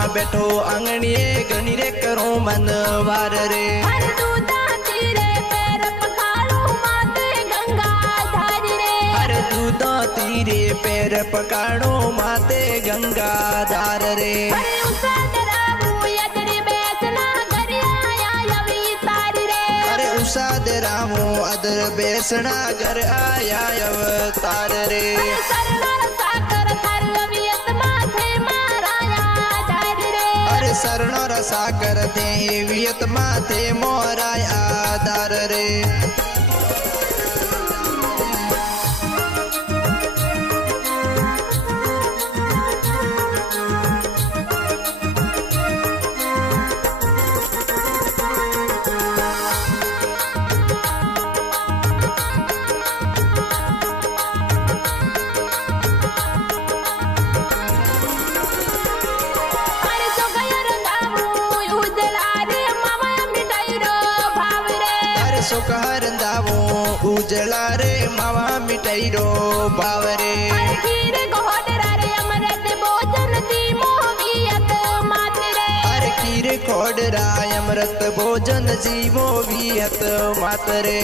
માં બેઠો આંગણીએ ઘણી રે કરું મનવાર રે હર દૂધા તીરે પેર પખાડું માતે ગંગા ધારી રે હર દૂધા તીરે પેર પકાડો માતે ગંગા ધાર રે અરે ઉસાદ રામુ યદરી બેસના ઘરે આયા યવી તારી રે અરે ઉસાદ રામો અદર બેસણા ઘર આયા અવતાર રે સરનાર સાકર થર વિયત માથે મારાયા ધારી રે અરે સરનો રસાકર તે વિયત માથે મોરાય આધાર રે અરે તો ગયર ગામુ ઉજલા રે માવા મિટાઈ રો ભાવ રે અરે સુખ હરંદાવો ઉજળા રે માવા મીઠાઈ રો ભાવ રે અરે ખીર ગોડરા રે અમરત ભોજન દી મોવિયત માત રે અરે ખીર ખોડરાય અમૃત ભોજન જીવો વિયત માત રે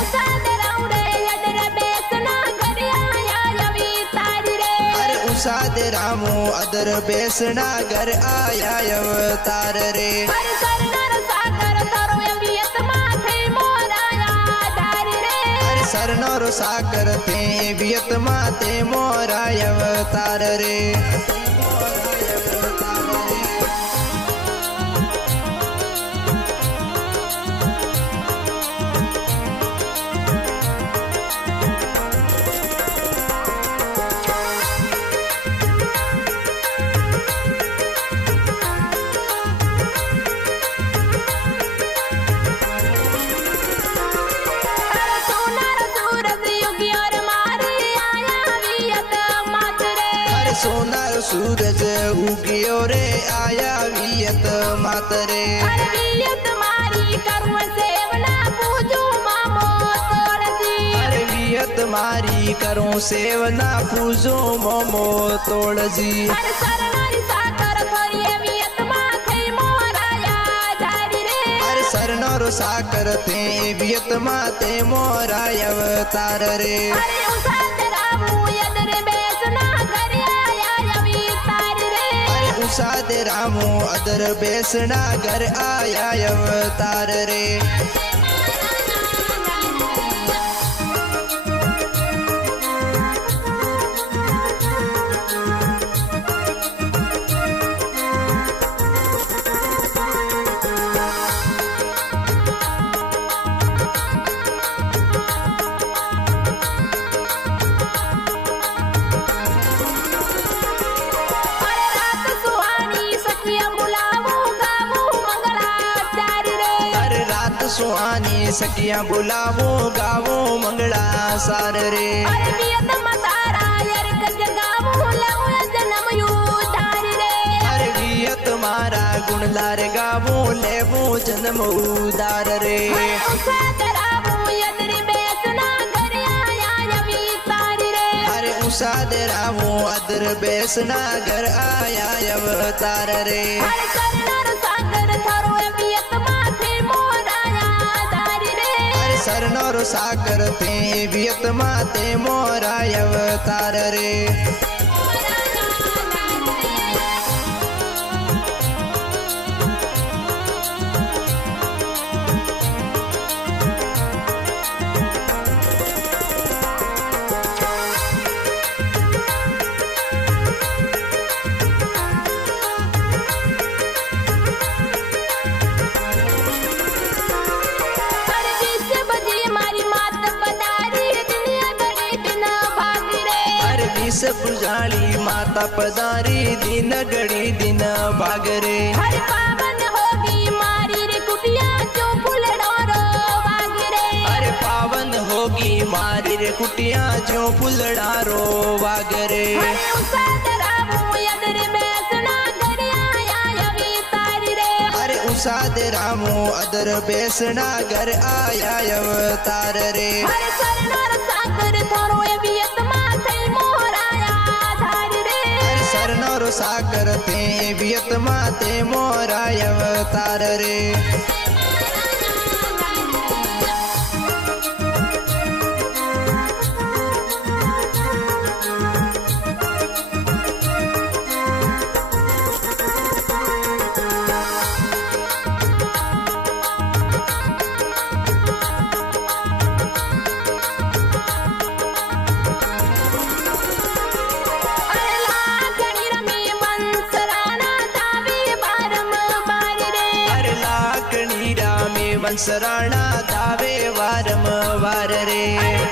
ઉસાદ રાઉડે યદર બેસના ઘરે આયા યવી તારી રે અરે ઉસાદ રામો અદર બેસણા ઘર આયા અવતાર રે અરે સરનાર સાગર તરો યવિયત માથે મોરાયા ધારી રે અરે સરનો સાકર તે વિયત માતે મોરાય અવતાર રે અરે સોનાર સૂરજ યુગી ઓર મારે આયા વિયત માત રે અરે સોનાર સૂરજ ઉગ્યો રે આયા વિયત માત રે અરે વિયત મારી કર્મ સેવના પૂજુ મામો તોળજી અરે વિયત મારી કરું સેવના પૂજો મોમો તોળજી અરે સરનારી સાકર ફરીએ વિયત માથે મોરાયા ધારી રે અરે સરનો સાકર તે વિયત માતે મોરાય અવતાર રે અરે ઉસાદ રામુ યદર બેસના ઘરે આયા યવી તારી રે અરે ઉસાદ રામો અદર બેસણા ઘર આયા અવતાર રે અરે રાત સુહાની સખિયા બોલાવો ગાવો મંગળા ચારી રે અરે રાત સુહાની સખિયા બોલાવો ગાવો મંગળા સાર રે અરે વિયત મતારા યરક જગાવો લઉ જન્મ યુ ધારી રે અરે વિયત મારા ગુણલાર ગાવો લેવો જન્મ ઉદાર રે અરે ઉસાદ રામુ યદરી બેસના ઘરે આયા યવી તારી રે અરે ઉસાદ રામો અદર બેસના ઘર આયા અવતાર રે અરે સરનાર સાગર થરો વિયત માથે મોરાયા ધારી રે અરે સરનો સાકર તે વિયત માતે મોરાય અવતાર રે અરે 20 બજે મારી માત પધારી દુનિયા ઘડી દિન ભાગી રે અરે વિષ પુજાળી માતા પધારી દિન ઘડી દિન ભાગ રે હર પાવન હોગી મારી રે કુટિયા જો ફૂલડો રો વાગી રે અરે પાવન હોગી મારી રે કુટિયા જો ફૂલડારો વાગ રે અરે ઉસાદ રામુ યદર બેસના ઘરે આયા યવી તારી રે અરે ઉસાદ રામો અદર બેસણા ઘર આયા અવતાર રે અરે સરનાર સાગર થોરો વિયત માથે મોરાયા ધારી રે અરે સરનો सरनोर सागर थे वियत माते मोरा अवतार रे। वंसराणा दावे वारम वार रे।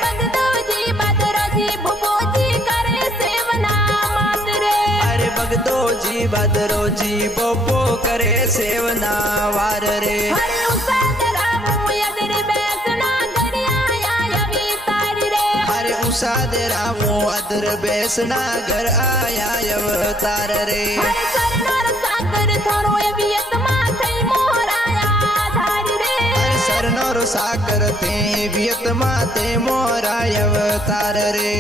भगदोजी बदरोजी भुपोजी करे सेवना मात रे। अरे भगदोजी बदरोजी बोपो करे सेवना वार रे। अरे उसाद रामू यदर बैसना गरिया आया अवतार रे। अरे उसाद रामू अदर बैसना घर आया अवतार रे। अरे सरनोर सागर थोरो वियत माथे मोराया सरनोर साकर थे वियत माते मोरा अवतार रे।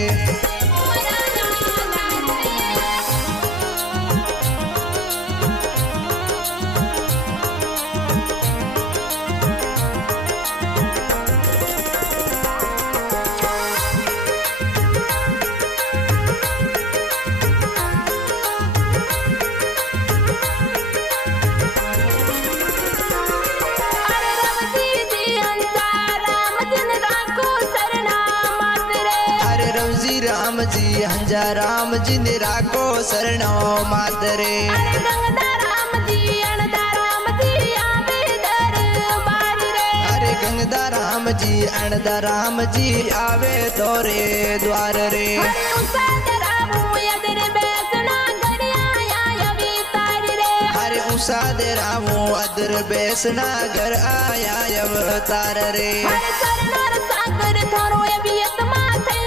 राम जी हंजा राम जी निरा को शरणो मात रे। अरे गंगा राम जी अणदा राम जी आवे दरबार रे। अरे गंगा राम जी अणदा राम जी आवे तोरे द्वार रे। अरे उसाद रामू यदर बैसना गरिया आया अवतार रे। अरे उसाद रामू अदर बैसना घर आया अवतार रे। अरे सरनोर सागर थोरो वियत माथे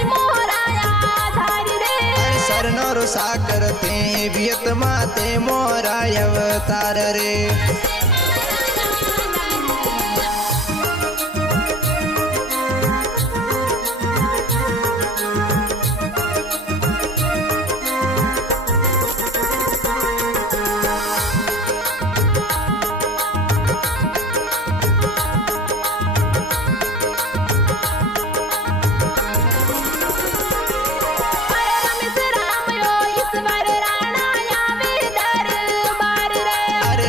सरनोर सागर थे वियत माते मोरा अवतार रे।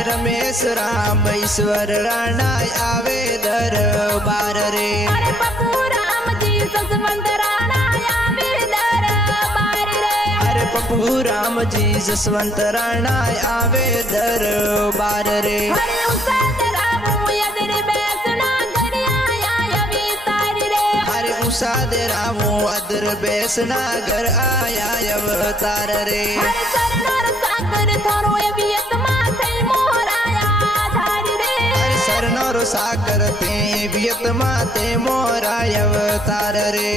रमेश राम ईश्वर राणा आवे दरबार रे। अरे पप्पू राम जी जसवंत राणा आवे दरबार रे। अरे पप्पू राम जी जसवंत राणा आवे दरबार रे। अरे उसाद रामू यदर बैसना गरिया आया अवतार रे। अरे उसाद रामू अदर बैसना घर आया अवतार रे। अरे सरनोर सागर थोरो वियत माथे सरनोर साकर थे वियत माते मोरा अवतार रे।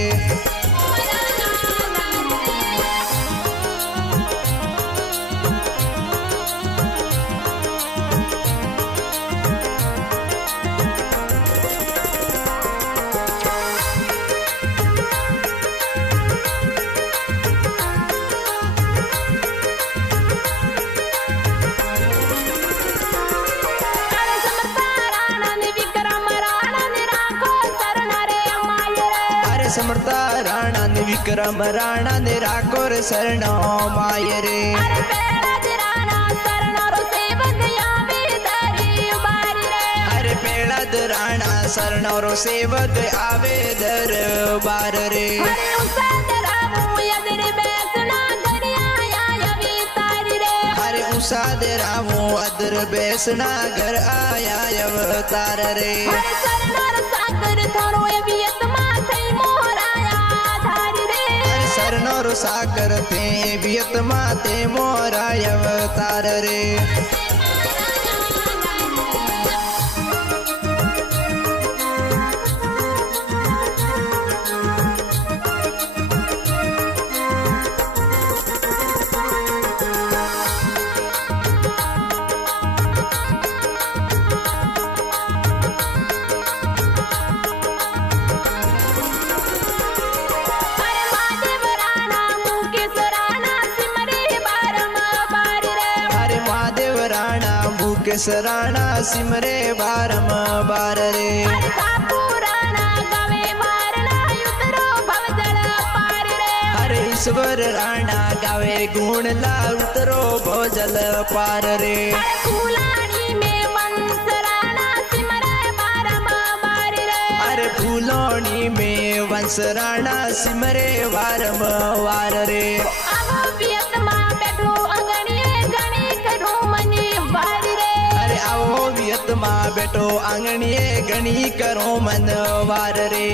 समर्था राणा ने विक्रम राणा ने राकोर शरणो माय रे। अरे पेड़ाज राणा शरणोर सेवक आवे दरबार रे। अरे पेड़ाज राणा शरणोर सेवक आवे दरबार रे। अरे उसाद रामू यदर बैसना गरिया आया अवतार रे। अरे उसाद रामू अदर बैसना घर आया अवतार रे। अरे सरनोर सागर थोरो वियत माथे सरनोर सागर थे वियत माते मोरा अवतार रे। मुकेश राणा सिमरे बारंबार रे। अरे बापू राणा गावे मारना उतरो भवजल पार रे। अरे ईश्वर राणा गावे गुणला उतरो भवजल पार रे। अरे फूलानी में वंश राणा सिमरे बारंबार रे। अरे फूलोनी में वंश राणा सिमरे वारंबार रे। आवो वियत मां बैठो अंगणिए गणी करो मनी वार रे। अरे आओ वियत मां बैठो आंगणिए गणी करो मन वार रे।